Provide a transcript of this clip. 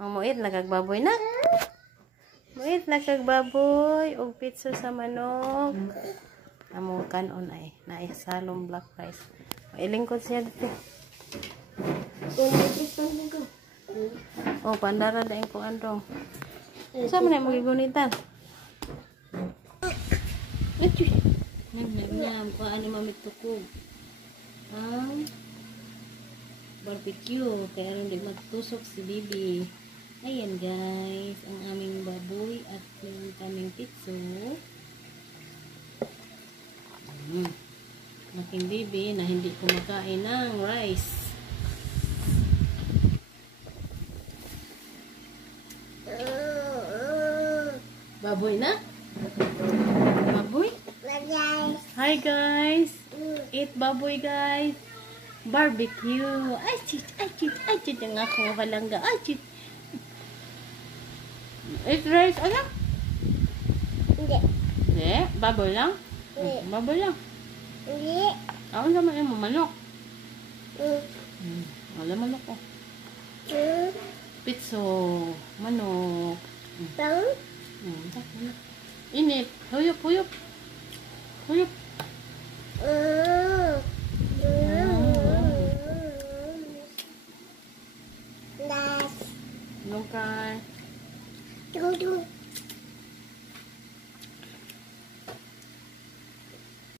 Muit na kagbaboy na. Muit na kagbaboy. Og pizza sa manok. Amo kanon ay. Naisalong black rice. Ilingkod siya dito. Oh, pandara na yung andong. Saan mo na yung magigunitan? Nyam-nyam. Kung ano mamitukog. Ang barbecue. Kaya rin di magtusok si Bibi. Ayan guys. Ang aming baboy at yung kaming pizza. Aking Bibi na hindi kumakain ng rice. Baboy na? Baboy? Hi guys! Eat baboy guys! Barbecue! Ay chit! Ay chit! Ay chit! Ang ako kalangga! Ay chit! Eat rice ano? Hindi. Hindi? Baboy lang? Baboy lang? Hindi. Ako naman yung manok. Wala manok ko. Pizza. Manok. Init. Huyop, huyop. Huyop. Lungkay.